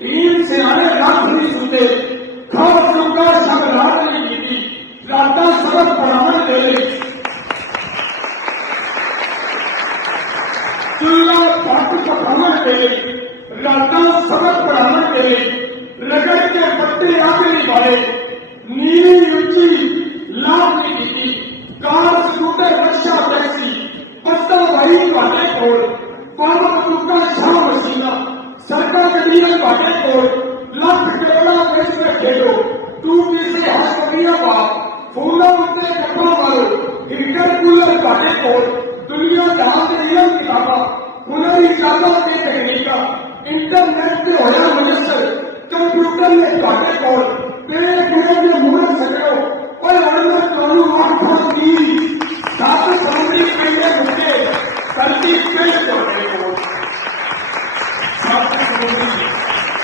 तीन सियाने रात नहीं सुनते, खास लोगों शब रात नहीं की, राता सबक पढ़ाने दे रही, चुल्ला पाठ पढ़ाने दे रही, राता सबक पढ़ाने दे रही, रगड़ के पत्ते याद नहीं वाले, नीली ऊंची लाभ नहीं की, कार स्कूटर बच्चा टैक्सी, पत्ता भाई वाले कोल, पावा टूटा शाह मशीना, सरकार गड्डियां वाले कोल, ਲੱਖ ਕਰੋੜਾ ਵਿੱਚ ਖੇਡੋ ਤੂੰ ਕਿਸੇ ਹਸਪੀਆ ਬਾਪ ਫੂਲਾਂ ਉੱਤੇ ਕੱਪੜਾ ਮਾਰੋ ਹੀਟਰ ਕੂਲਰ ਤੁਹਾਡੇ ਕੋਲ ਦੁਨੀਆ ਜਹਾਨ ਦੇ ਇਲਮ ਕਿਤਾਬਾਂ ਹੁਨਰੀ ਕਾਲਾ ਤੇ ਤਕਨੀਕਾਂ ਇੰਟਰਨੈਟ ਤੇ ਹੋਇਆ